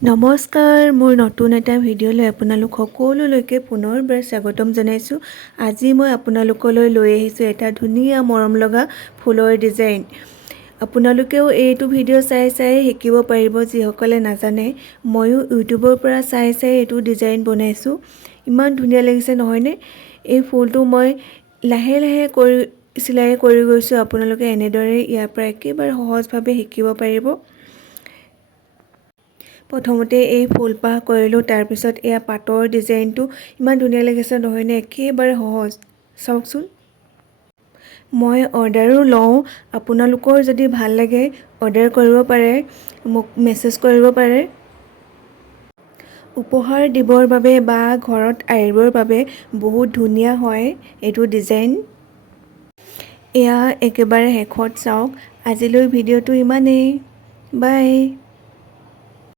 নমস্কাৰ, মোৰ নতুন এটা ভিডিঅ'লৈ আপোনালোক সকলোলৈকে পুনৰবাৰ স্বাগতম জনাইছোঁ। আজি মই আপোনালোকলৈ লৈ আহিছোঁ এটা ধুনীয়া মৰম লগা ফুলৰ ডিজাইন। আপোনালোকেও এইটো ভিডিঅ' চাই শিকিব পাৰিব যিসকলে নাজানে। ময়ো ইউটিউবৰ পৰা চাই এইটো ডিজাইন বনাইছোঁ। ইমান ধুনীয়া লাগিছে নহয়নে? এই ফুলটো মই লাহে লাহে চিলাই কৰি গৈছোঁ। আপোনালোকে এনেদৰে ইয়াৰ পৰা একেবাৰে সহজভাৱে শিকিব পাৰিব। প্ৰথমতে এই ফুলপাহ কৰিলোঁ, তাৰপিছত এয়া পাতৰ ডিজাইনটো ইমান ধুনীয়া লাগিছে নহয়নে? একেবাৰে সহজ, চাওকচোন। মই অৰ্ডাৰো লওঁ। আপোনালোকৰ যদি ভাল লাগে অৰ্ডাৰ কৰিব পাৰে, মোক মেছেজ কৰিব পাৰে। উপহাৰ দিবৰ বাবে বা ঘৰত আৰিবৰ বাবে বহুত ধুনীয়া হয় এইটো ডিজাইন। এয়া একেবাৰে শেষত চাওক। আজিলৈ ভিডিঅ'টো ইমানেই। বাই।